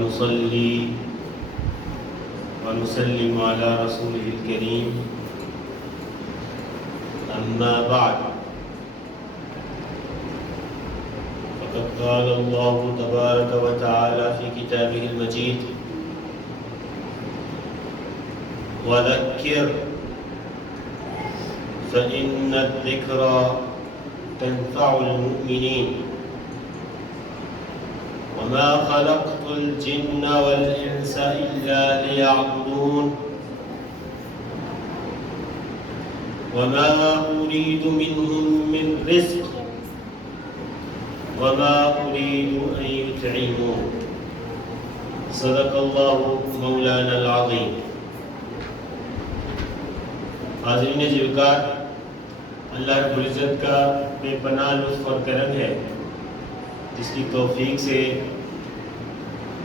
ونصلي ونسلم على رسوله الكريم أما بعد فقد قال الله تبارك وتعالى في كتابه المجيد وذكر فإن الذكرى تنفع المؤمنين وما خلقت الجن والإنس إلا ليعبدون وما أريد منهم من رزق وما أريد أن يطعمون صدق الله مولانا العظيم. حاضرین جوکار، اللہ رب العزت کا بے پناہ لطف اور کرم ہے جس کی توفیق سے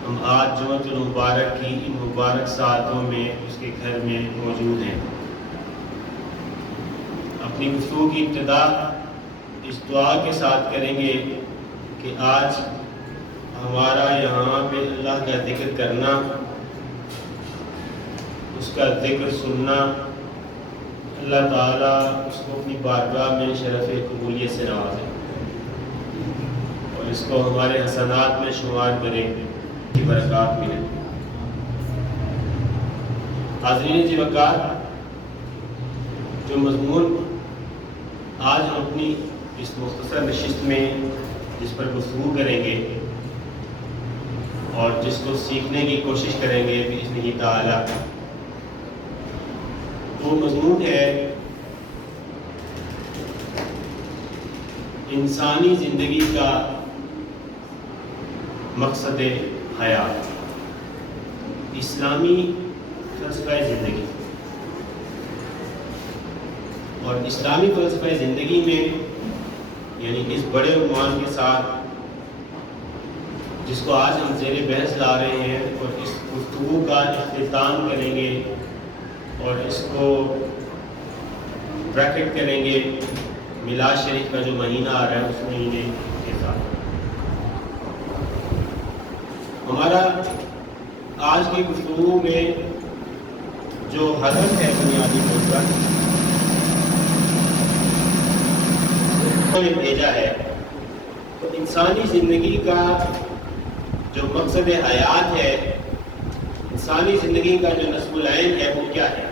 ہم آج جمعۃ المبارک کی ان مبارک ساعتوں میں اس کے گھر میں موجود ہیں. اپنی گفتگو کی ابتدا اس دعا کے ساتھ کریں گے کہ آج ہمارا یہاں پہ اللہ کا ذکر کرنا، اس کا ذکر سننا، اللہ تعالیٰ اس کو اپنی بارگاہ میں شرف قبولیت سے نوازے اور اس کو ہمارے حسنات میں شمار کرے کی برکات ملے. حاضرین جی وقار، جو مضمون آج ہم اپنی اس مختصر نشست میں جس پر گفتگو کریں گے اور جس کو سیکھنے کی کوشش کریں گے بإذنہ تعالیٰ، وہ مضمون ہے انسانی زندگی کا مقصد حیات، اسلامی فلسفہ زندگی. اور اسلامی فلسفہ زندگی میں یعنی اس بڑے عنوان کے ساتھ جس کو آج ہم زیر بحث لا رہے ہیں اور اس گفتگو کا اختتام کریں گے اور اس کو بریکٹ کریں گے میلاد شریف کا جو مہینہ آ رہا ہے اس مہینے کے ساتھ. ہمارا آج کی گفتگو میں جو ہدف ہے بنیادی طور پر بھیجا ہے، تو انسانی زندگی کا جو مقصد حیات ہے، انسانی زندگی کا جو نصب العین ہے، وہ کیا ہے.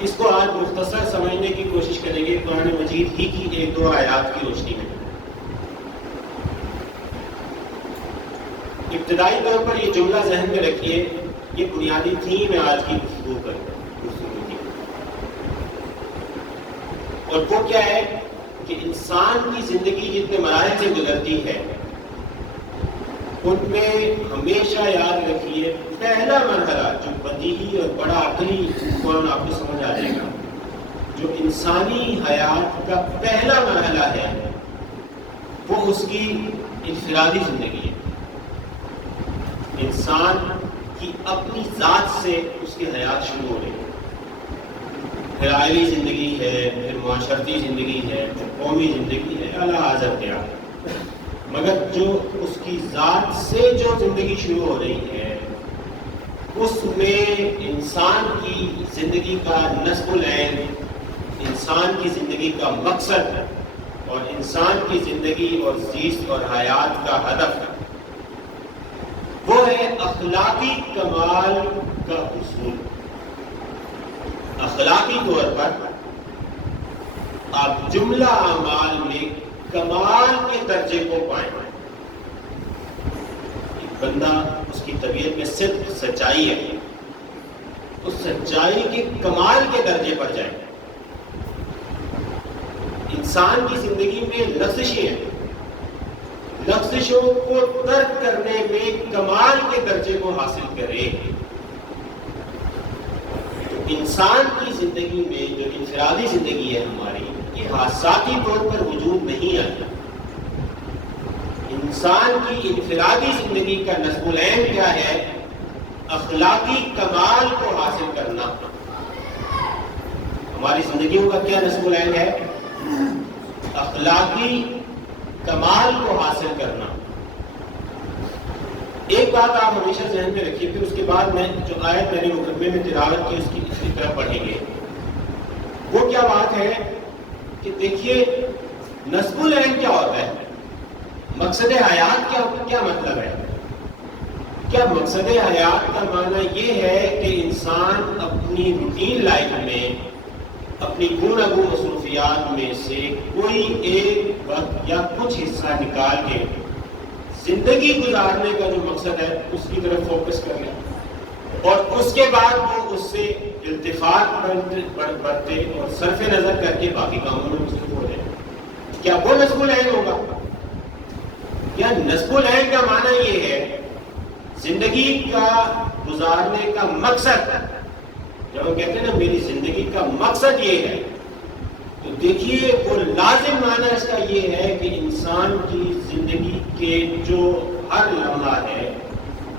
اس کو آج مختصر سمجھنے کی کوشش کریں گے قرآن مجید ہی کی ایک دو آیات کی روشنی میں. ابتدائی طور پر یہ جملہ ذہن میں رکھیے، یہ بنیادی تھیم ہے آج کی گفتگو کی. اور وہ کیا ہے کہ انسان کی زندگی جتنے مراحل سے گزرتی ہے ان میں ہمیشہ یاد رکھیے پہلا مرحلہ جو بدیہی اور بڑا عقلی فوراً آپ کو سمجھ آ جائے گا، جو انسانی حیات کا پہلا مرحلہ ہے وہ اس کی انفرادی زندگی ہے. انسان کی اپنی ذات سے اس کی حیات شروع ہو رہی ہے، پھر عائلی زندگی ہے، پھر معاشرتی زندگی ہے، پھر قومی زندگی ہے، اعلیٰ حاضر کیا. مگر جو اس کی ذات سے جو زندگی شروع ہو رہی ہے اس میں انسان کی زندگی کا نصب العین، انسان کی زندگی کا مقصد اور انسان کی زندگی اور زیست اور حیات کا ہدف وہ ہے اخلاقی کمال کا حصول. اخلاقی طور پر آپ جملہ اعمال میں کمال کے درجے کو پائیں. ایک بندہ، اس کی طبیعت میں صدق، سچائی ہے، اس سچائی کے کمال کے درجے پر جائیں. انسان کی زندگی میں لغزشیں ہیں، لغزشوں کو ترک کرنے میں کمال کے درجے کو حاصل کرے. انسان کی زندگی میں جو انفرادی زندگی ہے ہماری، یہ حادثاتی طور پر وجود نہیں آتی. انسان کی انفرادی زندگی کا نصب العین کیا ہے؟ اخلاقی کمال کو حاصل کرنا. ہماری زندگیوں کا کیا نصب العین ہے؟ اخلاقی کمال کو حاصل کرنا. بات آپ ہمیشہ ذہن میں رکھیے. پھر اس کے بعد میں جو آیت میں نے مقدمے میں تلاوت کی اس کی طرف پڑھیں گے. وہ کیا بات ہے کہ دیکھیے نصب العین کیا ہوتا ہے, مقصد حیات کیا مطلب ہے. کیا مقصد حیات کا معنی یہ ہے کہ انسان اپنی روٹین لائف میں اپنی گوناگوں مصروفیات میں سے کوئی ایک وقت یا کچھ حصہ نکال کے زندگی گزارنے کا جو مقصد ہے اس کی طرف فوکس کر لیں, اور اس کے بعد وہ اس سے التفات برتے اور صرف نظر کر کے باقی کاموں میں مصروف ہو جائیں. کیا وہ نصب العین ہوگا؟ کیا نصب العین کا معنی یہ ہے زندگی کا گزارنے کا مقصد, جب ہم کہتے ہیں نا میری زندگی کا مقصد یہ ہے, تو دیکھیے وہ لازم معنی اس کا یہ ہے کہ انسان کی زندگی کے جو ہر لمحہ ہے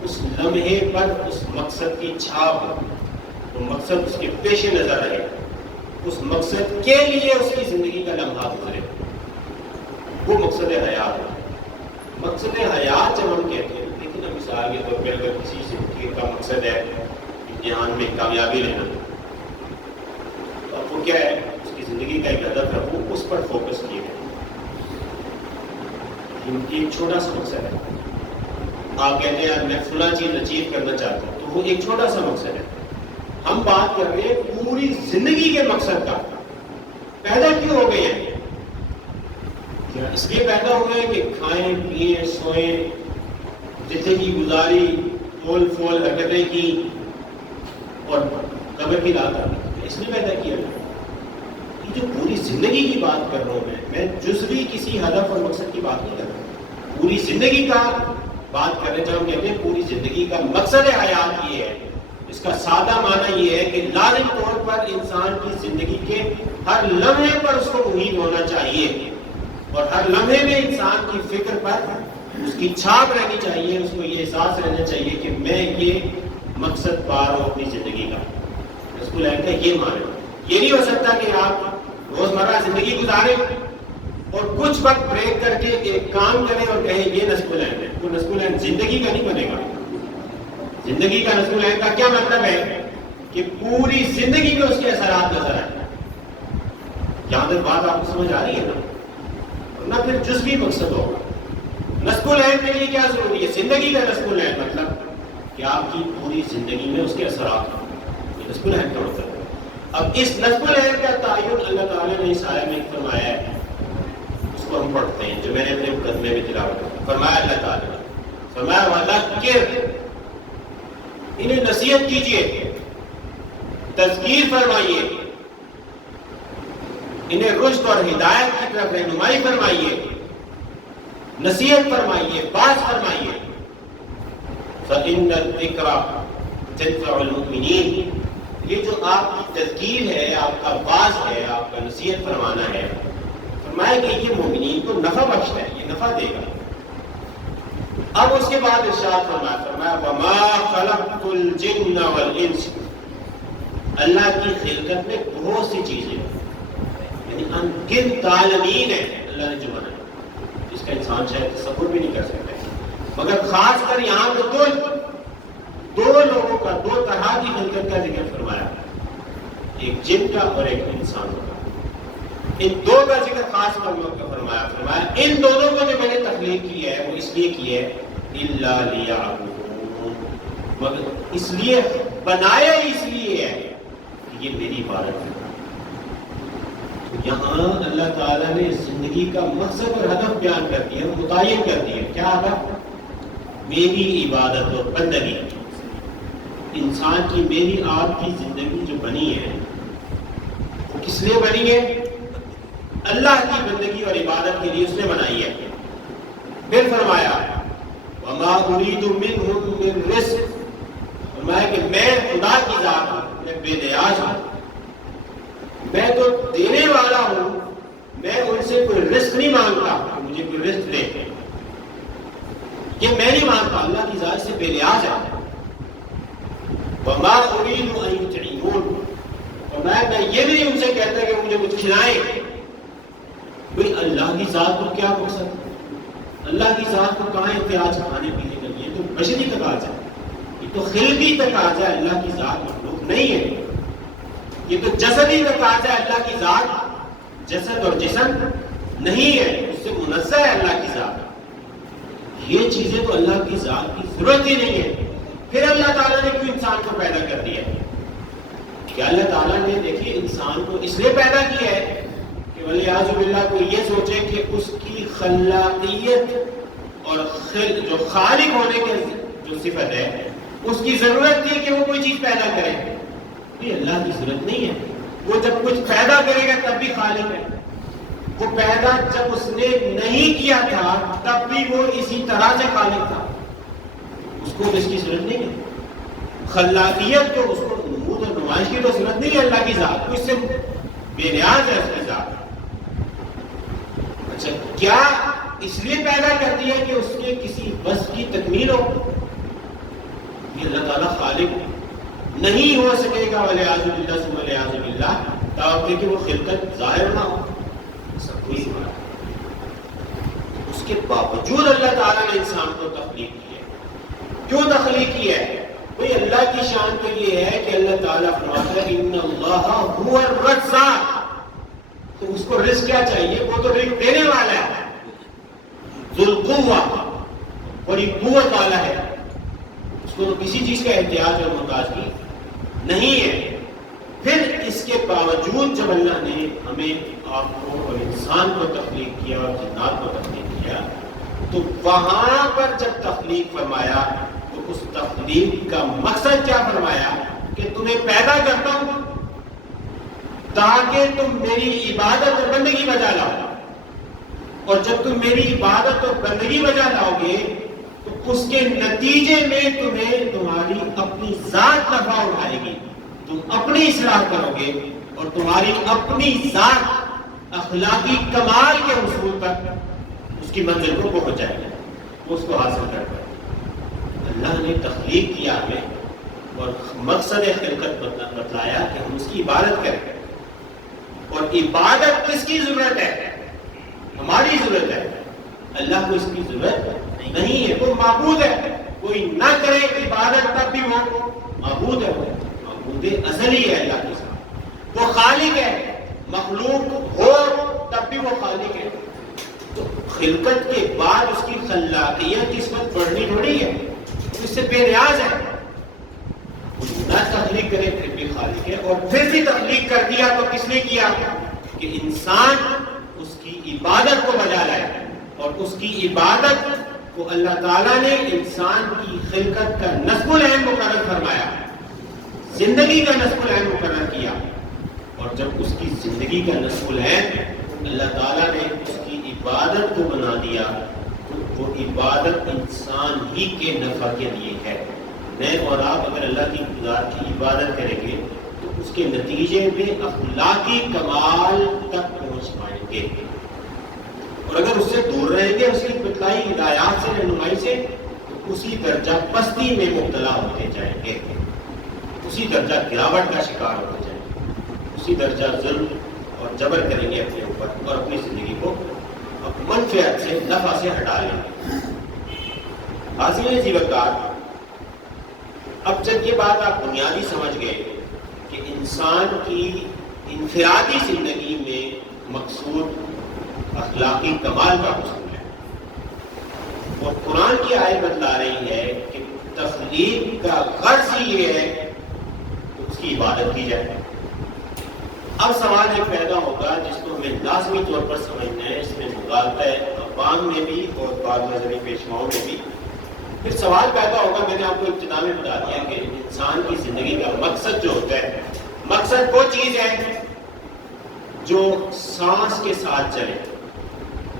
اس لمحے پر اس مقصد کی چھاپ ہو, وہ مقصد اس کے پیش نظر رہے, اس مقصد کے لیے اس کی زندگی کا لمحہ گزرے, وہ مقصد حیات ہے. مقصد حیات جب ہم کہتے ہیں, دیکھیں نا مثال کے طور پہ اگر کسی زندگی کا مقصد ہے امتحان میں کامیابی لینا, تو اب وہ کیا ہے, اس کی زندگی کا ایک ہدف ہے, وہ اس پر فوکس کیے گئے. ایک چھوٹا سا مقصد ہے, آپ کہتے ہیں میں فلاں چیز اچیو کرنا چاہتا ہوں, تو وہ ایک چھوٹا سا مقصد ہے. ہم بات کر رہے ہیں پوری زندگی کے مقصد کا. پیدا کیوں ہو گئے ہیں؟ کیا اس لیے پیدا ہو گئے کہ کھائیں پیئیں سوئیں, زندگی گزاری, پھول پھول حرکتیں کی اور قبر کی رات آ گئی, اس لیے پیدا کیا گیا؟ یہ جو پوری زندگی کی بات کر رہا ہوں میں جزوی کسی ہدف اور مقصد کی بات نہیں کر رہا ہوں, پوری زندگی کا بات کر رہے ہیں. جب ہم کہتے ہیں پوری زندگی کا مقصد حیات یہ ہے, اس کا سادہ معنی یہ ہے کہ لازم طور پر انسان کی زندگی کے ہر لمحے پر اس کو امید ہونا چاہیے, اور ہر لمحے میں انسان کی فکر پر اس کی چھاپ رہنی چاہیے, اس کو یہ احساس رہنا چاہیے کہ میں یہ مقصد پا رہا ہوں اپنی زندگی کا. نصب العین کا یہ معنی. یہ نہیں ہو سکتا کہ آپ روزمرہ زندگی گزاریں اور کچھ وقت بریک کر کے ایک کام کریں اور کہیں یہ نصب العین ہے. وہ نصب العین زندگی کا نہیں بنے گا. زندگی کا نصب العین کا کیا مطلب ہے کہ پوری زندگی میں اس کے اثرات نظر آئیں. یہاں تک بات آپ کو سمجھ آ رہی ہے نا؟ نہ پھر جزوی مقصد ہوگا. نصب العین کے لیے کیا ضروری ہے؟ زندگی کا نصب العین مطلب کہ آپ کی پوری زندگی میں اس کے اثرات ہوں. یہ نصب العین کا مطلب ہے. اب اس نصب العین کا تعین اللہ تعالیٰ نے اس آیت میں فرمایا ہے, اس کو ہم پڑھتے ہیں جو میں نے اپنے مقدمے میں تلاوت کی. فرمایا اللہ تعالیٰ نے, فرمایا وَذَكِّرْ, انہیں نصیحت کیجیے, تذکیر فرمائیے, انہیں رشد اور ہدایت کی طرف رہنمائی فرمائیے, نصیحت فرمائیے, باز فرمائیے. فَإِنَّ الذِّكْرَ تَنفَعُ الْمُؤْمِنِينَ, یہ جو آپ کی تذکیر ہے, آپ کا باز ہے, آپ کا نصیحت فرمانا ہے, فرمایا کہ یہ مومنین کو نفع بخشتا ہے, یہ نفع دے گا. اب اس کے بعد ارشاد فرمایا وَمَا خَلَقْتُ الْجِنَّ وَالْإِنسَ, اللہ کی خلقت میں بہت سی چیزیں یعنی انگنت عالمین ہے اللہ نے جو بنایا, جس کا انسان شاید تصور بھی نہیں کر سکتا. مگر خاص کر یہاں تو دو لوگوں کا, دو طرح کی خلقت کا ذکر فرمایا, ایک جن کا اور ایک انسان کا. ان دو کا ذکر خاص فرمایا ان دونوں کو جو میں نے تخلیق کی ہے وہ اس لیے کی ہے الا لیعبدون, مگر اس لیے بنایا اس لیے ہے کہ یہ میری عبادت ہے. یہاں اللہ تعالیٰ نے زندگی کا مقصد اور ہدف بیان کر دیا, متعین کر دیا. کیا ہدف؟ میری عبادت اور بندگی. انسان کی, میری آپ کی زندگی جو بنی ہے وہ کس لیے بنی ہے؟ اللہ کی بندگی اور عبادت کے لیے اس نے بنائی ہے. پھر فرمایا وَمَا أُرِيدُ مِنْهُمْ مِنْ رِزْقٍ, فرمایا کہ میں خدا کی ذات ہوں, میں بے نیاز ہوں, میں تو دینے والا ہوں, میں ان سے کوئی رزق نہیں مانگتا کہ مجھے کوئی رزق دے, یہ میں نہیں مانگتا. اللہ کی ذات سے بے نیاز ہے. وَمَا أُرِيدُ أَن يُطْعِمُونِ, اور میں یہ بھی ان سے کہتا کہ مجھے کچھ کھلائیں. اللہ کی ذات کو کیا مقصد؟ اللہ کی ذات کو کہاں احتیاج کھانے پینے کا؟ یہ تو بشری تقاضا ہے، یہ تو خلقی تقاضا ہے، اللہ کی ذات مخلوق نہیں ہے. یہ تو جسدی تقاضا ہے، اللہ کی ذات جسد اور جسم نہیں ہے، اس سے منزہ ہے اللہ کی ذات. یہ چیزیں تو اللہ کی ذات کی ضرورت ہی نہیں ہے. پھر اللہ تعالیٰ نے کیوں انسان کو پیدا کر دیا ہے؟ کہ اللہ تعالیٰ نے دیکھیے انسان کو اس لیے پیدا کیا ہے کہ والعیاذ باللہ کو یہ سوچے کہ اس کی خلاقیت اور جو خالق ہونے کی جو صفت ہے اس کی ضرورت تھی کہ وہ کوئی چیز پیدا کرے. یہ اللہ کی ضرورت نہیں ہے. وہ جب کچھ پیدا کرے گا تب بھی خالق ہے. وہ پیدا جب اس نے نہیں کیا تھا تب بھی وہ اسی طرح سے خالق تھا. اس کو اس کی ضرورت نہیں ہے. خلاقیت تو اس کو نمود اور نمائش کی تو ضرورت نہیں ہے اللہ کی ذات کو، اس سے بے نیاز ہے اس کی ذات. اچھا کیا اس لیے پیدا کر دیا کہ اس کے کسی بس کی تکمیل ہو؟ یہ اللہ تعالیٰ خالق نہیں ہو سکے گا والعیاذ باللہ ثم والعیاذ باللہ تاکہ کہ وہ خلقت ظاہر نہ ہو. سب کوئی بات اس کے باوجود اللہ تعالیٰ نے انسان کو تخلیق کی ہے. کیوں تخلیق کی ہے؟ بھئی اللہ کی شان تو یہ ہے کہ اللہ تعالیٰ فرماتا ہے ان اللہ هو الرزاق. تو اس کو رزق کیا چاہیے؟ وہ تو رزق دینے والا ہے، ذو القوہ، بڑی قوت والا ہے. اس کو تو کسی چیز کا احتیاج اور محتاجگی نہیں ہے. پھر اس کے باوجود جب اللہ نے ہمیں آپ کو اور انسان کو تخلیق کیا اور جنات کو تخلیق کیا تو وہاں پر جب تخلیق فرمایا تو اس تخلیق کا مقصد کیا فرمایا کہ تمہیں پیدا کرتا ہوں تاکہ تم میری عبادت اور بندگی بجا لاؤ. اور جب تم میری عبادت اور بندگی بجا لاؤ گے تو اس کے نتیجے میں تمہیں تمہاری اپنی ذات نفع اٹھائے گی. تم اپنی اصلاح کرو گے اور تمہاری اپنی ذات اخلاقی کمال کے حصول تک اس کی منزل کو پہنچ جائے گا، وہ اس کو حاصل کر پائے. اللہ نے تخلیق کیا ہمیں اور مقصد خلقت بتلایا کہ ہم اس کی عبادت کریں. اور عبادت کس کی ضرورت ہے؟ ہماری ضرورت ہے. اللہ کو اس کی ضرورت نہیں ہے. وہ معبود ہے، کوئی نہ کرے عبادت تب بھی وہ معبود ہے. معبود ازلی ہے اللہ کے ساتھ. وہ خالق ہے، مخلوق ہو تب بھی وہ خالق ہے. تو خلقت کے بعد اس کی خلاقیت اس وقت بڑھنی تھوڑی ہے، اس سے بے نیاز ہے. نہ تخلیق کرے پھر بھی خالق ہے. اور پھر بھی تخلیق کر دیا تو کس نے کیا؟ کہ انسان اس کی عبادت کو بجا لائے. اور اس کی عبادت کو اللہ تعالیٰ نے انسان کی خلقت کا نصب العین مقرر فرمایا، زندگی کا نصب العین مقرر کیا. اور جب اس کی زندگی کا نصب العین اللہ تعالیٰ نے اس کی عبادت کو بنا دیا تو وہ عبادت انسان ہی کے نفع کے لیے ہے. میں اور آپ اگر اللہ کی ذات کی عبادت کریں گے تو اس کے نتیجے میں اخلاقی کمال تک پہنچ پائیں گے. اور اگر اس سے دور رہیں گے، اس کی بتلائی ہدایات سے، رہنمائی سے، تو اسی درجہ پستی میں مبتلا ہوتے جائیں گے، اسی درجہ گراوٹ کا شکار ہوتے جائیں گے، اسی درجہ ظلم اور جبر کریں گے اپنے اوپر اور اپنی زندگی کو منفعت سے، نفع سے ہٹا لیں گے. حاصل ہے وقار. اب جب یہ بات آپ بنیادی سمجھ گئے کہ انسان کی انفرادی زندگی میں مقصود اخلاقی کمال کا حصول ہے، اور قرآن کی آیت بتلا رہی ہے کہ تخلیق کا غرض ہی یہ ہے کہ اس کی عبادت کی جائے. اب سوال ایک پیدا ہوگا جس کو ہمیں لازمی طور پر سمجھنا ہے. اس میں مغالطہ ہے عوام میں بھی اور بعض مذہبی پیشواؤں میں بھی. پھر سوال پیدا ہوگا، میں نے آپ کو ابتدا میں بتا دیا کہ انسان کی زندگی کا مقصد جو ہوتا ہے، مقصد وہ چیز ہے جو سانس کے ساتھ چلے،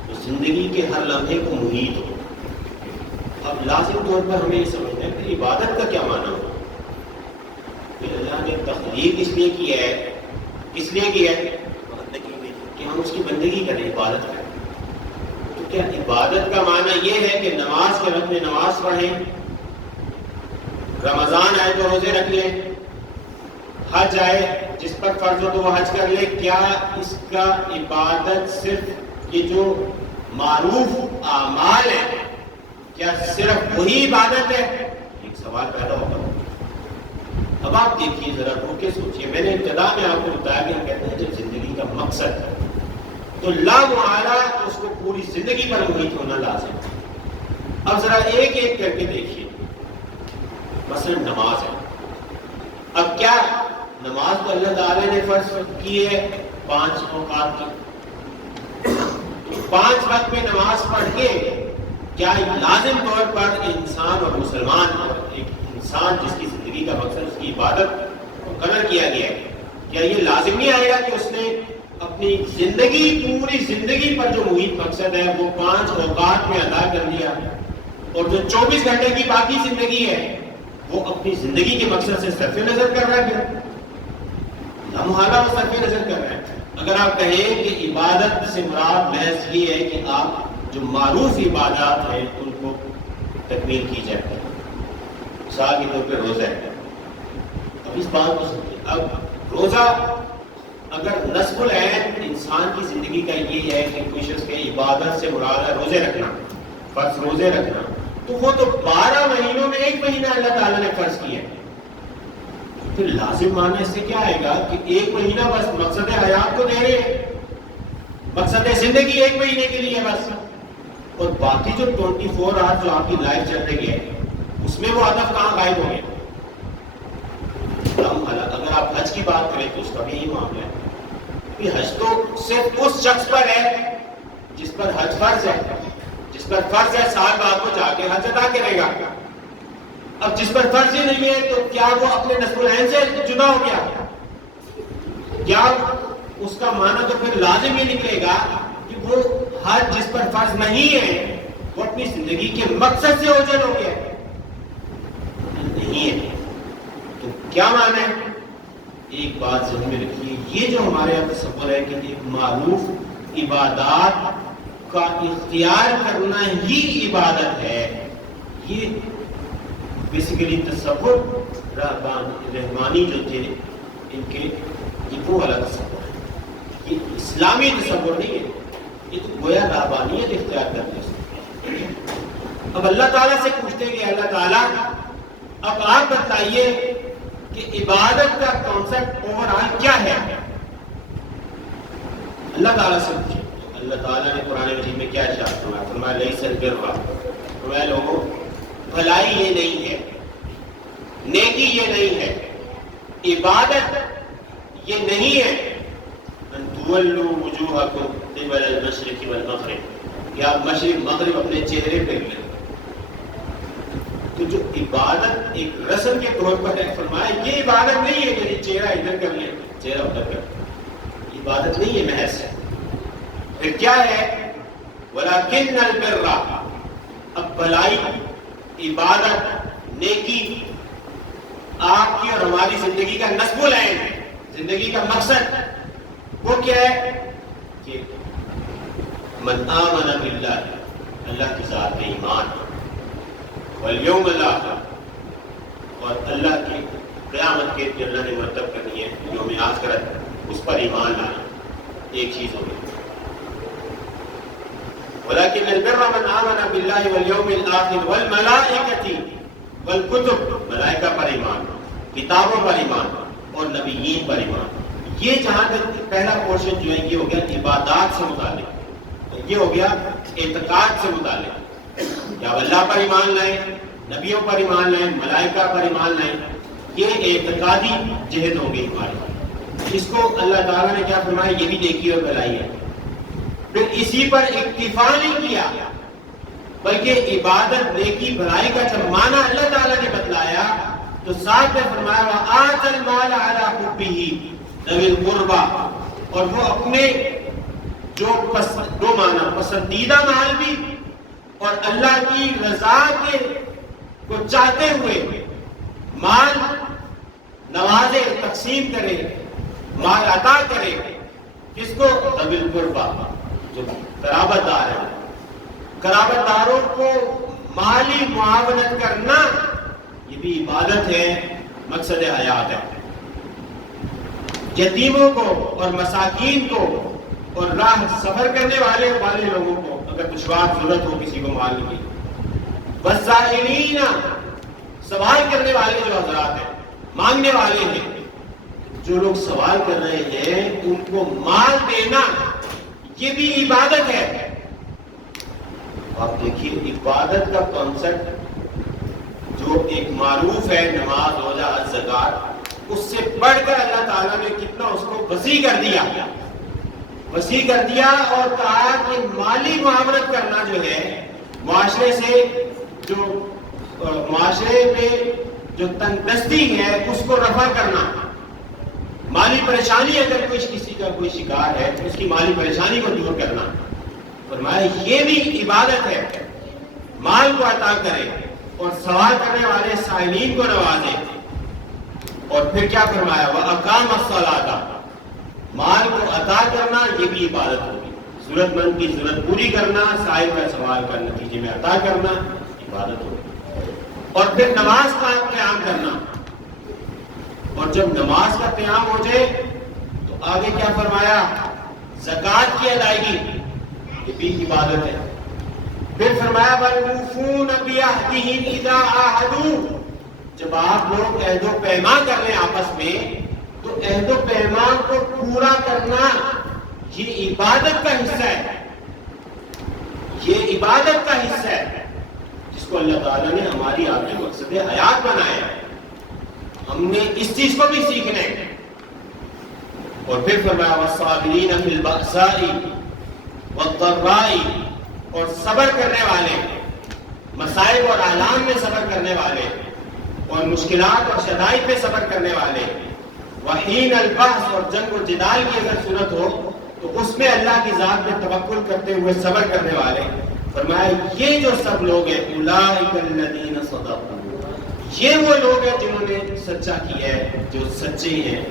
تو زندگی کے ہر لمحے کو محیط ہو. اب لازم طور پر ہمیں یہ سمجھنا ہے کہ عبادت کا کیا معنی ہو. اللہ نے تخلیق اس لیے کی ہے، اس لیے کی ہے کہ ہم اس کی بندگی کریں، عبادت کریں. تو کیا عبادت کا معنی یہ ہے کہ نماز کے وقت میں نماز پڑھیں، رمضان آئے تو روزے رکھ لیں، حج آئے جس پر فرض ہو تو وہ حج کر لے؟ کیا اس کا عبادت صرف یہ جو معروف اعمال ہیں، کیا صرف وہی عبادت ہے؟ ایک سوال پیدا ہوتا ہے۔ اب آپ دیکھیے ذرا روک کے سوچیے، میں نے ابتدا میں آپ کو بتایا کہ ہم کہتے ہیں جب زندگی کا مقصد ہے تو لا محالہ اس کو پوری زندگی پر محیط ہونا لازم ہے۔ اب ذرا ایک ایک کر کے دیکھیے، مثلا نماز ہے۔ اب کیا نماز تو اللہ تعالیٰ نے فرض کی ہے 5 اوقات کی، 5 وقت میں نماز پڑھ کے کیا لازم طور پر انسان اور مسلمان اور ایک انسان جس کی زندگی کا مقصد اس کی عبادت مقرر کیا گیا ہے، کیا یہ لازم نہیں آئے گا کہ اس نے اپنی زندگی پوری زندگی پر جو محیط مقصد ہے وہ 5 اوقات میں ادا کر دیا، اور جو 24 گھنٹے کی باقی زندگی ہے وہ اپنی زندگی کے مقصد سے صرف نظر کر رہا ہے؟ لامحالہ وہ صرف نظر کر رہا ہے۔ اگر آپ کہیں کہ عبادت سے مراد محض یہ ہے کہ آپ جو معروف عبادات ہیں ان کو تکمیل کی جائے، مثال کے طور پہ روزہ ہے، اب اس بات کو سمجھیں۔ اب روزہ اگر نصب العین انسان کی زندگی کا یہ ہے کہ کوئی شخص کے عبادت سے مراد ہے روزے رکھنا، فرض روزے رکھنا، تو وہ تو 12 مہینوں میں 1 مہینہ اللہ تعالیٰ نے فرض کیا ہے۔ پھر لازم معنی اس سے کیا آئے گا کہ 1 مہینہ بس مقصد حیات کو دے رہے ہیں، مقصد زندگی 1 مہینے کے لیے بس، اور باقی جو 24 آور جو آپ کی لائف چل رہی ہے اس میں وہ ہدف کہاں غائب ہو گئے؟ اگر آپ حج کی بات کریں تو اس کا بھی یہی معاملہ ہے کہ حج تو صرف اس شخص پر ہے جس پر حج فرض ہے، جس پر فرض ہے سال بعد کو جا کے حج ادا کرے گا۔ اب جس پر فرض ہی نہیں ہے تو کیا وہ اپنے نصب العین سے جدا ہو گیا؟ کیا اس کا معنی تو پھر لازم یہ نکلے گا کہ وہ حج جس پر فرض نہیں ہے وہ اپنی زندگی کے مقصد سے اوجھل ہو گیا؟ نہیں ہے۔ تو کیا معنی ہے؟ ایک بات ذہن میں رکھیے، یہ جو ہمارے یہاں تصور ہے کہ ایک معروف عبادات کا اختیار کرنا ہی عبادت ہے، یہ بیسیکلی تصور رحمانی جو تھے ان کے یہ وہ والا تصور ہے، یہ اسلامی تصور نہیں ہے، یہ تو گویا رہبانیت اختیار کرتے ہیں۔ اب اللہ تعالیٰ سے پوچھتے ہیں کہ اللہ تعالیٰ اب آپ بتائیے کہ عبادت کا کانسیپٹ اوور آل کیا ہے؟ اللہ تعالیٰ سے پوچھیں۔ اللہ تعالیٰ نے قرآن مجید میں کیا ارشاد فرمایا؟ فرمایا لیس البر، فرمایا لوگوں بھلائی یہ نہیں ہے، نیکی یہ نہیں ہے، عبادت یہ نہیں ہے ان تولوا وجوہکم قبل المشرق والمغرب، کہ آپ مشرق مغرب اپنے چہرے پہ لیں۔ تو جو عبادت ایک رسم کے طور پر ہے، فرمایا یہ عبادت نہیں ہے کہ چہرہ ادھر کر لیں چہرہ ادھر کر لیں، عبادت نہیں ہے محض۔ پھر کیا ہے؟ وَلَكِنَّ الْبِرَّ، اب بھلائی، عبادت، نیکی آپ کی اور ہماری زندگی کا نصب العین ہے، زندگی کا مقصد وہ کیا ہے کہ من آمن باللہ، اللہ کی ذات میں ایمان، والیوم الآخر، اور اللہ کی قیامت کے جو اللہ نے مرتب کرنی ہے یوم آخرت، اس پر ایمان لانا، ایک چیز ہوگی۔ وَلَكِنَّ الْبِرَّ مَنْ آمَنَ بِاللَّهِ وَالْيَوْمِ الْآخِرِ وَالْمَلَائِكَةِ وَالْكُتُبِ، ملائکہ پر ایمان، کتابوں پر ایمان اور نبیین پر ایمان۔ یہ جہاں تک پہلا پورشن جو ہے یہ ہو گیا عبادات سے متعلق، یہ ہو گیا اعتقاد سے متعلق، یا اللہ پر ایمان لائیں، نبیوں پر ایمان لائیں، ملائکہ پر ایمان لائیں، یہ اعتقادی جہد ہو گئی ہماری۔ اس کو اللہ تعالیٰ نے کیا فرمایا؟ یہ بھی نیکی اور بھلائی ہے۔ پھر اسی پر اکتفا نہیں کیا بلکہ عبادت، نیکی، بھلائی کا جب معنی اللہ تعالیٰ نے بتلایا تو ساتھ میں فرمایا وَآتَ الْمَالَ عَلَىٰ حُبِّهِ ذَوِي الْقُرْبَىٰ، اور وہ اپنے جو دو معنی پسندیدہ مال بھی اور اللہ کی رضا کے کو چاہتے ہوئے مال نوازے، تقسیم کرے، مال عطا کرے، کس کو؟ ذوی القربیٰ، جو قرابت دار ہے، قرابت داروں کو مالی معاونت کرنا یہ بھی عبادت ہے، مقصد حیات ہے۔ یتیموں کو اور مساکین کو اور راہ سفر کرنے والے لوگوں کو اگر دشوار ضرورت ہو کسی کو مال کی والسائلین، سوال کرنے والے جو حضرات ہیں، مانگنے والے ہیں، جو لوگ سوال کر رہے ہیں ان کو مال دینا یہ بھی عبادت ہے۔ آپ دیکھیے عبادت کا کانسیپٹ جو ایک معروف ہے، نماز، روزہ، حج، زکات، اس سے بڑھ کر اللہ تعالیٰ نے کتنا اس کو وسیع کر دیا اور کہا کہ مالی معاونت کرنا جو ہے، معاشرے سے جو معاشرے میں جو تنگ دستی ہے اس کو رفع کرنا، مالی پریشانی اگر کسی کا کوئی شکار ہے تو اس کی مالی پریشانی کو دور کرنا، فرمایا یہ بھی عبادت ہے، مال کو عطا کرے اور سوال کرنے والے سائلین کو نوازے۔ اور پھر کیا فرمایا؟ وَأَقَامَ الصَّلَاةَ، مال کو عطا کرنا یہ بھی عبادت ہوگی، ضرورت مند کی ضرورت پوری کرنا، سائل کا سوال کا نتیجے میں عطا کرنا عبادت ہوگی۔ اور پھر نماز کا قیام کرنا، اور جب نماز کا قیام ہو جائے تو آگے کیا فرمایا؟ زکوٰۃ کی ادائیگی یہ بھی عبادت ہے۔ پھر فرمایا وَالْمُوفُونَ بِعَهْدِهِمْ إِذَا عَاهَدُوا، جب آپ لوگ عہد و پیمان کر لیں آپس میں تو عہد و پیمان کو پورا کرنا یہ عبادت کا حصہ ہے، یہ عبادت کا حصہ ہے جس کو اللہ تعالیٰ نے ہماری آپ کے مقصد حیات بنایا ہے، ہم نے اس چیز کو بھی سیکھنا ہے۔ اور پھر فرمایا وَالصَّابِرِينَ فِي الْبَأْسَاءِ وَالضَّرَّاءِ، اور صبر کرنے والے، مصائب اور آلام میں صبر کرنے والے، اور مشکلات اور شدائد میں صبر کرنے والے، وحین البحث، اور جنگ و جدال کی اگر صورت ہو تو اس میں اللہ کی ذات میں توکل کرتے ہوئے صبر کرنے والے۔ فرمایا یہ جو سب لوگ ہیں اولئک الذین صدقوا، یہ وہ لوگ ہیں جنہوں نے سچا کیا ہے، جو سچے ہیں،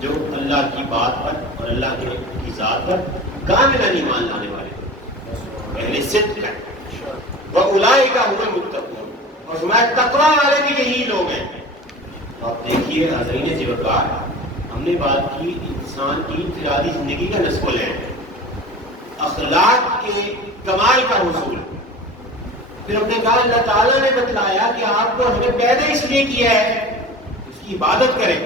جو اللہ کی بات پر اور اللہ کی ذات پر کاملا ایمان لانے والے، پہلے صدق ہے۔ وَأُولَٰئِكَ هُمُ الْمُتَّقُونَ، اور فرمایا تقویٰ والے بھی یہی لوگ ہیں۔ آپ دیکھیے حاضرین جوکار، ہم نے بات کی انسان کی انفرادی زندگی کا نصب العین، اخلاق کے کمال کا حصول۔ پھر ہم نے کہا اللہ تعالیٰ نے بتلایا کہ آپ کو ہم نے پیدا اس لیے کیا ہے اس کی عبادت کریں۔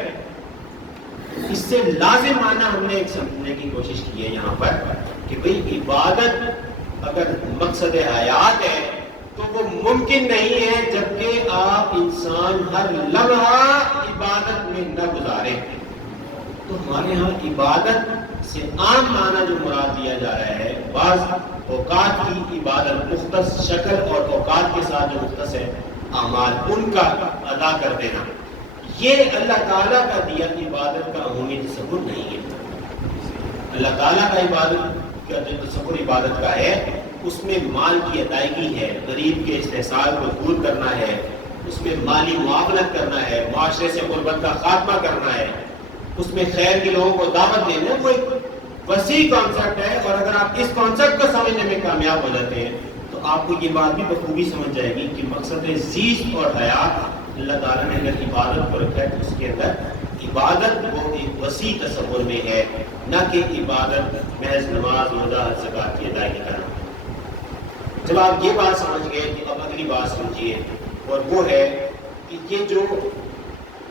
اس سے لازم معنی ہم نے ایک سمجھنے کی کوشش کی ہے یہاں پر کہ بھئی عبادت اگر مقصد حیات ہے تو وہ ممکن نہیں ہے جبکہ آپ انسان ہر لمحہ عبادت میں نہ گزارے۔ تو ہمارے ہاں عبادت سے عام معنی جو مراد دیا جا رہا ہے، بعض اوقات کی عبادت مختص شکل اور اوقات کے ساتھ جو مختص ہے اعمال ان کا ادا کر دینا، یہ اللہ تعالیٰ کا دیا عبادت کا عمومی تصور نہیں ہے۔ اللہ تعالیٰ کا عبادت کا جو تصور عبادت کا ہے اس میں مال کی ادائیگی ہے، غریب کے استحصال کو دور کرنا ہے، اس میں مالی معاونت کرنا ہے، معاشرے سے غربت کا خاتمہ کرنا ہے، اس میں خیر کے لوگوں کو دعوت دینا ہے۔ وہ ایک وسیع کانسیپٹ ہے، اور اگر آپ اس کانسیپٹ کو سمجھنے میں کامیاب ہو جاتے ہیں تو آپ کو یہ بات بھی بخوبی سمجھ جائے گی کہ مقصد زیست اور حیات اللہ تعالیٰ نے اگر عبادت کو رکھا ہے تو اس کے اندر عبادت وہ ایک وسیع تصور میں ہے، نہ کہ عبادت محض نماز، روزہ، زکوٰۃ کی ادائیگی کرنا۔ جب آپ یہ بات سمجھ گئے تو اب اگلی بات سمجھیے، اور وہ ہے کہ یہ جو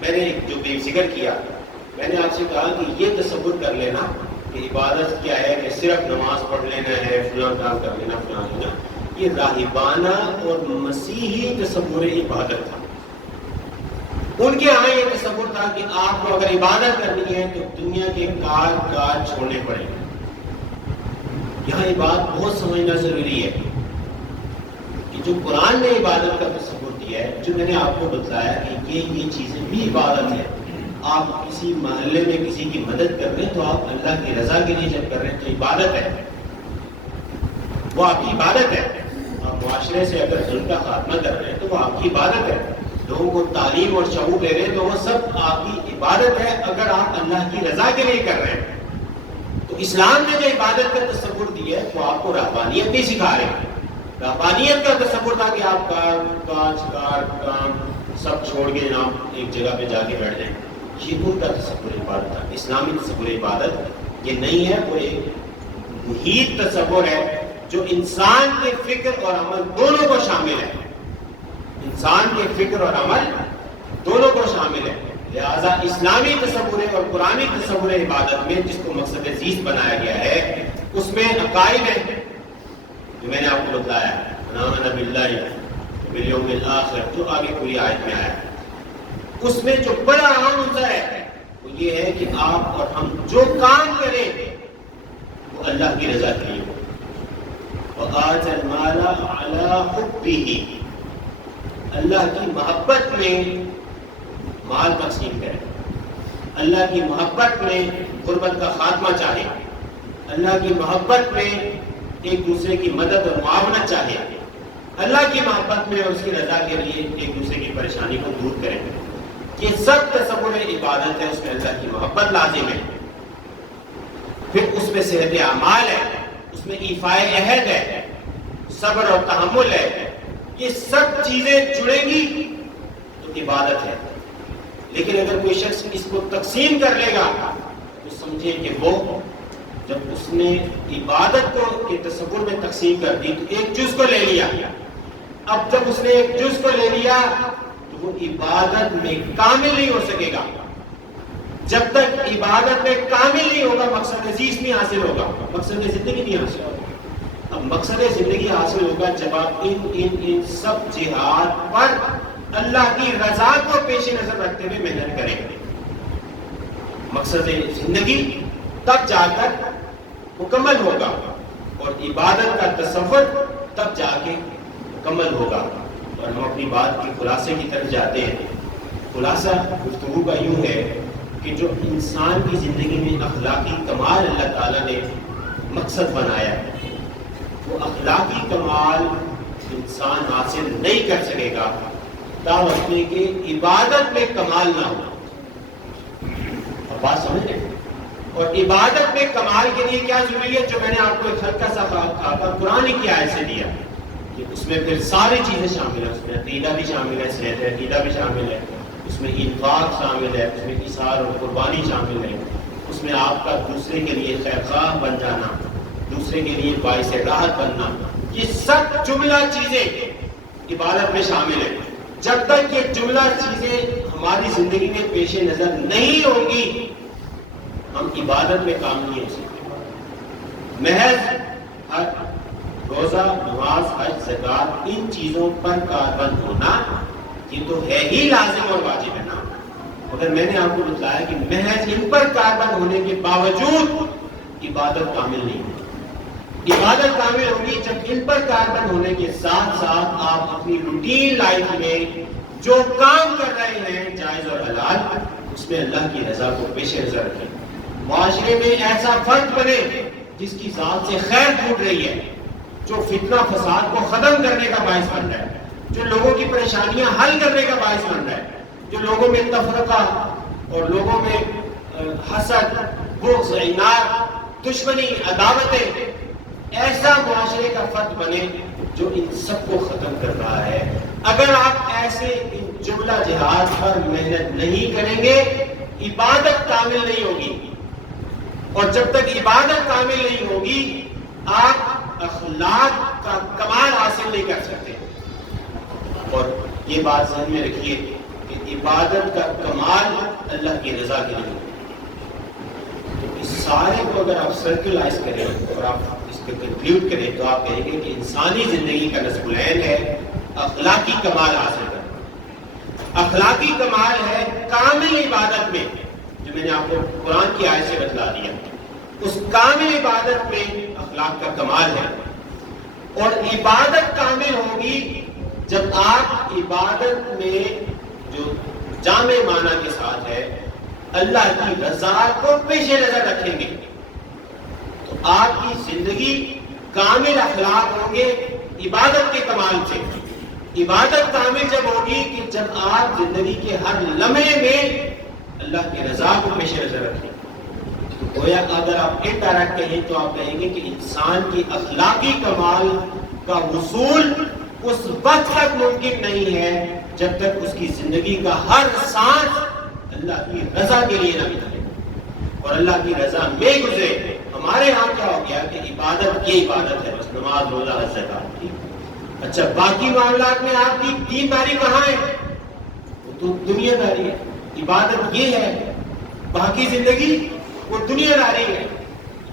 میں نے جو بے ذکر کیا، میں نے آپ سے کہا کہ یہ تصور کر لینا کہ عبادت کیا ہے کہ صرف نماز پڑھ لینا ہے، فلاں کام کر لینا، فلاں لینا، یہ راہبانہ اور مسیحی تصور عبادت تھا۔ ان کے ہاں یہ تصور تھا کہ آپ کو اگر عبادت کرنی ہے تو دنیا کے کاج چھوڑنے پڑیں گے۔ یہاں یہ بات بہت سمجھنا ضروری ہے کہ جو قرآن نے عبادت کا تصور دیا ہے، جو میں نے آپ کو بتلایا کہ یہ چیزیں بھی عبادت ہے۔ آپ کسی محلے میں کسی کی مدد کر رہے ہیں تو آپ اللہ کی رضا کے لیے جب کر رہے ہیں تو عبادت ہے، وہ آپ کی عبادت ہے۔ آپ معاشرے سے اگر ظلم کا خاتمہ کر رہے ہیں تو وہ آپ کی عبادت ہے، لوگوں کو تعلیم اور شعور دے رہے ہیں تو وہ سب آپ کی عبادت ہے اگر آپ اللہ کی رضا کے لیے کر رہے ہیں۔ تو اسلام نے جو عبادت کا تصور دیا ہے وہ آپ کو رہبانیت نہیں سکھا رہے ہیں۔ رہبانیت کا تصور تھا کہ آپ کام سب چھوڑ کے جناب ایک جگہ پہ جا کے بیٹھ جائیں، یہ ان کا تصور عبادت تھا۔ اسلامی تصور عبادت یہ نہیں ہے، وہ ایک محیط تصور ہے جو انسان کے فکر اور عمل دونوں کو شامل ہے۔ انسان کے فکر اور عمل دونوں کو شامل ہے. لہذا اسلامی تصور اور قرآنی تصور عبادت میں جس کو مقصد زیست بنایا گیا ہے اس میں عقائد ہے جو میں نے آپ کو بتایا، آمنا باللہ والیوم الآخر، جو آگے پوری آیت میں آیا. اس میں جو بڑا اہم عنصر ہے وہ یہ ہے کہ آپ اور ہم جو کام کریں وہ اللہ کی رضا کے لیے ہو. وآتَ الْمَالَ عَلَىٰ حُبِّهِ، اللہ کی محبت میں مال تقسیم کرے، اللہ کی محبت میں غربت کا خاتمہ چاہے، اللہ کی محبت میں ایک دوسرے کی مدد اور معاونت چاہے، اللہ کی محبت میں اور اس کی رضا کے لیے ایک دوسرے کی پریشانی کو دور کریں. یہ سب تصور عبادت ہے، اس میں اللہ کی محبت لازم ہے. پھر اس میں صحت اعمال ہے، اس میں ایفاء عہد ہے، صبر اور تحمل ہے. یہ سب چیزیں جڑیں گی تو عبادت ہے. لیکن اگر کوئی شخص اس کو تقسیم کر لے گا تو سمجھے کہ وہ جب اس نے عبادت کو کے تصور میں تقسیم کر دی تو ایک جز کو لے لیا. اب جب اس نے ایک جز کو لے لیا تو وہ عبادت میں کامل نہیں ہو سکے گا. جب تک عبادت میں کامل نہیں ہوگا مقصد زیست نہیں حاصل ہوگا، مقصد زندگی نہیں حاصل ہوگا. اب مقصد زندگی حاصل ہوگا جب آپ ان سب جہاد پر اللہ کی رضا کو پیش نظر رکھتے ہوئے محنت کریں گے. مقصد زندگی تب جا کر مکمل ہوگا اور عبادت کا تصور تب جا کے مکمل ہوگا. اور ہم اپنی بات کے خلاصے کی طرف جاتے ہیں. خلاصہ گفتگو کا یوں ہے کہ جو انسان کی زندگی میں اخلاقی کمال اللہ تعالیٰ نے مقصد بنایا ہے وہ اخلاقی کمال انسان حاصل نہیں کر سکے گا تاوقت میں کہ عبادت میں کمال نہ ہو. اب بات سمجھ لیں. اور عبادت میں کمال کے لیے کیا ضروری ہے، جو میں نے آپ کو ایک ہلکا سا کہا قرآن کی آیت سے دیا کہ اس میں پھر ساری چیزیں شامل ہیں. اس میں عقیدہ بھی شامل ہے، صحت عقیدہ بھی شامل ہے، اس میں انفاق شامل ہے، اس میں اثار اور قربانی شامل ہے، اس میں آپ کا دوسرے کے لیے خیرخواہ بن جانا، دوسرے کے لیے باعث راحت بننا. یہ سب جملہ چیزیں عبادت میں شامل ہیں. جب تک یہ جملہ چیزیں ہماری زندگی میں پیش نظر نہیں ہوں گی ہم عبادت میں کام نہیں ہو سکتے. محض حج، روزہ، نماز، حج، زکات ان چیزوں پر کاربند ہونا یہ تو ہے ہی لازم اور واجب ہے نا. مگر میں نے آپ کو بتایا کہ محض ان پر کاربند ہونے کے باوجود عبادت کامل نہیں ہوگی. عبادت کامل ہوگی جب ان پر کاربند ہونے کے ساتھ ساتھ آپ اپنی روٹین لائف میں جو کام کر رہے ہیں جائز اور حلال اس میں اللہ کی رضا کو پیش نظر رکھیں. معاشرے میں ایسا فرد بنے جس کی ذات سے خیر پھوٹ رہی ہے، جو فتنہ فساد کو ختم کرنے کا باعث بن رہا ہے، جو لوگوں کی پریشانیاں حل کرنے کا باعث بن رہا ہے، جو لوگوں میں تفرقہ اور لوگوں میں حسد، بغض، عناد، دشمنی، عداوتیں، ایسا معاشرے کا فرد بنے جو ان سب کو ختم کر رہا ہے. اگر آپ ایسے جملہ جہاد پر محنت نہیں کریں گے عبادت کامل نہیں ہوگی. اور جب تک عبادت کامل نہیں ہوگی آپ اخلاق کا کمال حاصل نہیں کر سکتے. اور یہ بات ذہن میں رکھیے کہ عبادت کا کمال اللہ کی رضا کے لیے. تو اس سارے کو اگر آپ سرکلائز کریں اور آپ اس کو کنکلیوڈ کریں تو آپ کہیں گے کہ انسانی زندگی کا نصب العین ہے اخلاقی کمال حاصل کرنا. اخلاقی کمال ہے کامل عبادت میں، جو میں نے آپ کو قرآن کی آیت سے بتلا دیا. اس کامل عبادت میں اخلاق کا کمال ہے. اور عبادت کامل ہوگی جب آپ عبادت میں جو جامع معنی کے ساتھ ہے اللہ کی رضا کو پیش نظر رکھیں گے تو آپ کی زندگی کامل اخلاق ہوں گے عبادت کے کمال سے. عبادت کامل جب ہوگی کہ جب آپ زندگی کے ہر لمحے میں اللہ کی رضا کو پیش نظر رکھیں. تو گویا اگر آپ انڈائریکٹ کہیں تو آپ کہیں گے کہ انسان کی اخلاقی کمال کا حصول اس وقت تک ممکن نہیں ہے جب تک اس کی زندگی کا ہر سانس اللہ کی رضا کے لیے نہ گزرے اور اللہ کی رضا میں گزرے. ہمارے ہاں کیا ہو گیا کہ عبادت یہ عبادت ہے، بس نماز، روزہ، حج، زکات کی. اچھا باقی معاملات میں آپ کی دینداری کہاں ہے؟ وہ تو دنیا داری ہے. عبادت یہ ہے، باقی زندگی وہ دنیا داری ہے.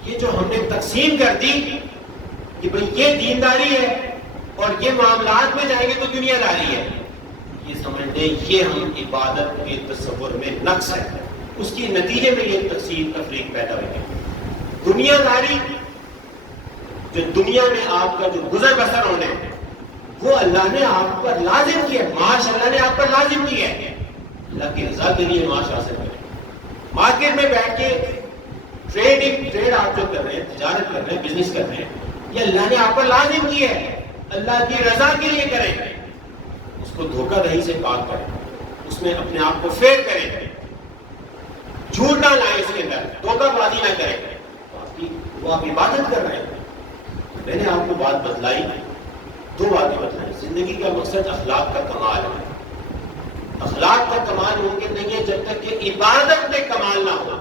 یہ جو ہم نے تقسیم کر دی کہ بھئی یہ دینداری ہے اور یہ معاملات میں جائیں گے تو دنیا داری ہے، یہ سمجھ لیں یہ ہم عبادت کے تصور میں نقص ہے. اس کے نتیجے میں یہ تقسیم تفریق پیدا ہوئی ہے. دنیا داری جو دنیا میں آپ کا جو گزر بسر ہونے وہ اللہ نے آپ پر لازم کیا ہے. معاش اللہ نے آپ پر لازم کیا ہے. اللہ کی رضا کے لیے معاش حاصل کریں. مارکیٹ میں بیٹھ کے ٹریڈ آپ جو کر رہے ہیں، تجارت کر رہے ہیں، بزنس کر رہے ہیں، یہ اللہ نے آپ پر لازم کیا ہے. اللہ کی رضا کے لیے کریں. اس کو دھوکہ دہی سے پاک کریں، اس میں اپنے آپ کو فیئر کریں، جھوٹ نہ لائیں، اس کے اندر دھوکہ بازی نہ کریں. وہ آپ عبادت کر رہے ہیں. میں نے آپ کو بات بتلائی، دو باتیں بتلائی. زندگی کا مقصد اخلاق کا کمال ہے. اخلاق کا کمال ممکن نہیں ہے جب تک کہ عبادت میں کمال نہ ہو.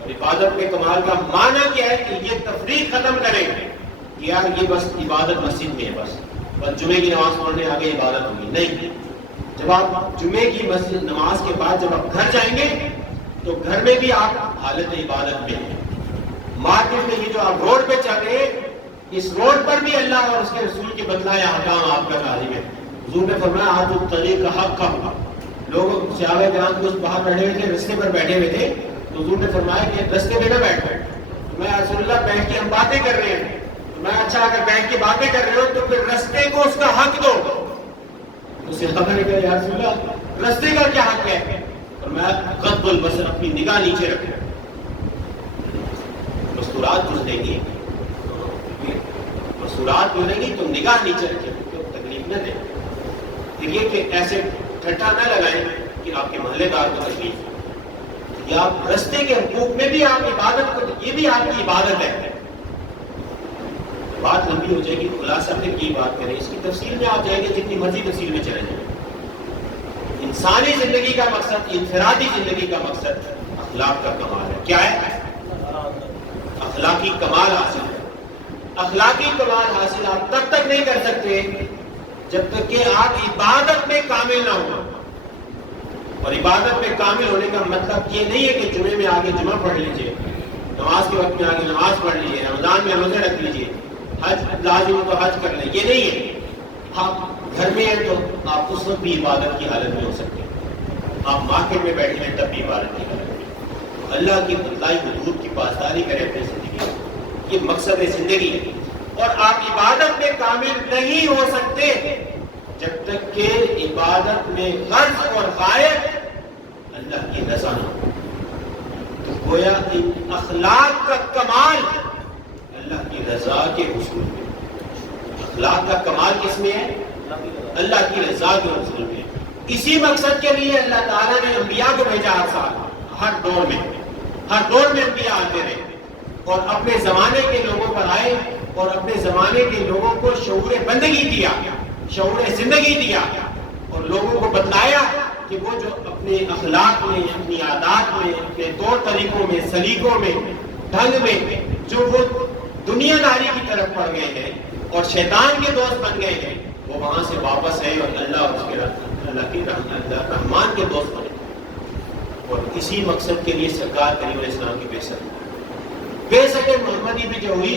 اور عبادت میں کمال کا معنی کیا ہے کہ یہ تفریق ختم کریں کہ یار یہ بس عبادت مسجد میں ہے، بس جمعے کی نماز پڑھنے آگے عبادت ہوگی. نہیں، جب آپ جمعے کی مسجد نماز کے بعد جب آپ گھر جائیں گے تو گھر میں بھی آپ حالت عبادت میں ہیں. مارکیٹ میں یہ جو آپ روڈ پہ چل رہے ہیں، اس روڈ پر بھی اللہ اور اس کے رسول کے بتلائے احکام آپ کا تعلیم ہے. حضور نے فرمایا آج الطریق حق کا ہوگا. لوگ صحابہ کرام دوست باہر بیٹھے ہوئے تھے، رستے پر بیٹھے ہوئے تھے، تو حضور نے فرمایا کہ رستے پہ نہ بیٹھو. میں رسول اللہ بیٹھ کے ہم باتیں کر رہے ہیں. میں اچھا اگر بیٹھ کے باتیں کر رہے ہو تو پھر رستے کو اس کا حق دو. تو صحابہ نے کہا یا رسول اللہ رستے کا کیا حق ہے؟ اور میں غض البصر، اپنی نگاہ نیچے رکھوں. مستورات گزرے گی، مستورات گزرے گی تو نگاہ نیچے رکھیں، تو تکلیف نہ دیں. یہ کہ ایسے ٹھٹا نہ لگائیں کہ آپ کے محلے دار کو تکلیف. یا آپ رستے کے حقوق میں بھی آپ عبادت کو، یہ بھی آپ کی عبادت ہے. بات لمبی ہو جائے گی، خلاصہ میں کی بات کریں، اس کی تفصیل میں آپ جائیں گے جتنی مرضی تفصیل میں چلے جائیں. انسانی زندگی کا مقصد، انفرادی زندگی کا مقصد اخلاق کا کمال ہے. کیا ہے؟ اخلاقی کمال حاصل ہے. اخلاقی کمال حاصل آپ تب تک نہیں کر سکتے جب تک کہ آپ عبادت میں کامل نہ ہو. اور عبادت میں کامل ہونے کا مطلب یہ نہیں ہے کہ جمعے میں آگے جمعہ پڑھ لیجئے، نماز کے وقت میں آگے نماز پڑھ لیجئے، رمضان میں روزے رکھ لیجئے، حج لازم ہو تو حج کر لیں. یہ نہیں ہے. آپ گھر میں ہیں تو آپ اس وقت بھی عبادت کی حالت میں ہو سکتے ہیں. آپ مارکیٹ میں بیٹھے ہیں تب بھی عبادت کی حالت میں. اللہ کی بتلائی حدود کی پاسداری کریں اپنی زندگی میں، یہ مقصد زندگی ہے. اور آپ عبادت میں کامل نہیں ہو سکتے جب تک کہ عبادت میں غرض اور غایت اللہ کی رضا نہ ہو. تو گویا ان اخلاق کا کمال اللہ کی رضا کے حصول میں. اخلاق کا کمال کس میں ہے؟ اللہ کی رضا کے حصول میں. اسی مقصد کے لیے اللہ تعالیٰ نے انبیاء کو بھیجا. ہر سال، ہر دور میں انبیاء آتے رہے اور اپنے زمانے کے لوگوں پر آئے اور اپنے زمانے کے لوگوں کو شعور بندگی دیا، شعور زندگی دیا، اور لوگوں کو بتلایا کہ وہ جو اپنے اخلاق میں، اپنی عادات میں، اپنے طور طریقوں میں، سلیقوں میں، ڈھنگ میں جو وہ دنیا داری کی طرف پڑ گئے ہیں اور شیطان کے دوست بن گئے ہیں، وہ وہاں سے واپس ہیں اور اللہ اور اس کے اللہ کی رحمان کے دوست بنے. اور اسی مقصد کے لیے سرکار کریم علیہ السلام کی بے محمدی بھی جو ہوئی،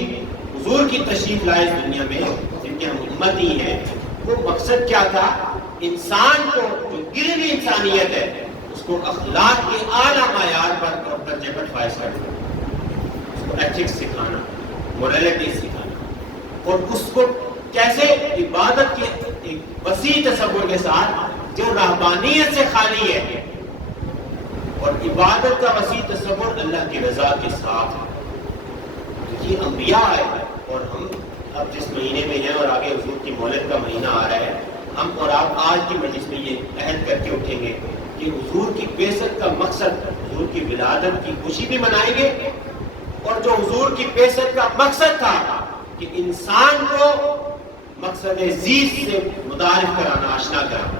حضور کی تشریف لائے اس دنیا میں، جن کے ہم امتی ہیں. وہ مقصد کیا تھا؟ انسان کو جو گری ہوئی انسانیت ہے اس کو اخلاق کے اعلیٰ معیار پر اور درجے پر فائز کرنا، اس کو ایتھکس سکھانا، مورالٹی سکھانا، اور اس کو کیسے عبادت کے ایک وسیع تصور کے ساتھ جو رہبانیت سے خالی ہے، اور عبادت کا وسیع تصور اللہ کی رضا کے ساتھ ہے. یہ انبیاء آئے اور ہم اب جس مہینے میں ہیں اور آگے حضور کی مولد کا مہینہ آ رہا ہے، ہم اور آپ آج کی مجلس میں یہ عہد کر کے اٹھیں گے کہ حضور کی بعثت کا مقصد، حضور کی ولادت کی خوشی بھی منائیں گے، اور جو حضور کی بعثت کا مقصد تھا کہ انسان کو مقصد زیست سے متعارف کرانا، آشنا کرانا،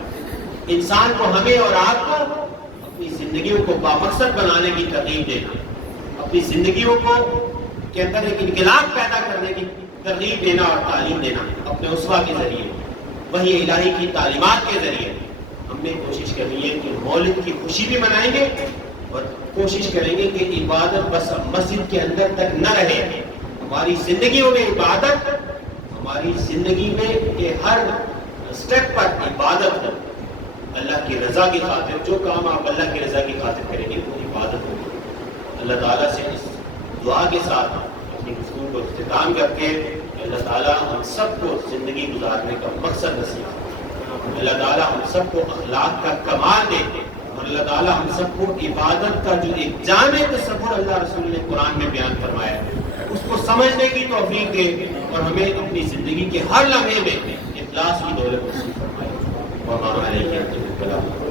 انسان کو، ہمیں اور آپ کو اپنی زندگیوں کو بامقصد بنانے کی ترغیب دینا، اپنی زندگیوں کو کے اندر ایک انقلاب پیدا کرنے کی ترغیب دینا اور تعلیم دینا اپنے اسوہ کے ذریعے. وحی الہی کی تعلیمات کے ذریعے ہم نے کوشش کرنی ہے کہ مولد کی خوشی بھی منائیں گے اور کوشش کریں گے کہ عبادت بس مسجد کے اندر تک نہ رہے، ہماری زندگیوں میں عبادت، ہماری زندگی میں کہ ہر سٹیپ پر عبادت ہو، اللہ کی رضا کی خاطر جو کام آپ اللہ کی رضا کی خاطر کریں گے وہ عبادت ہوگی۔ اللہ تعالیٰ سے اس دعا کے ساتھ اپنی گفتگو کو اختتام کر کے اللہ تعالیٰ ہم سب کو زندگی گزارنے کا مقصد نصیب کرے، اللہ تعالیٰ ہم سب کو اخلاق کا کمال دے اور اللہ تعالیٰ ہم سب کو عبادت کا جو ایک جامع تصور اللہ رسول نے قرآن میں بیان فرمایا ہے اس کو سمجھنے کی توفیق دے اور ہمیں اپنی زندگی کے ہر لمحے میں اخلاص کی دولت نصیب فرمائے۔ وما علیہ السلام۔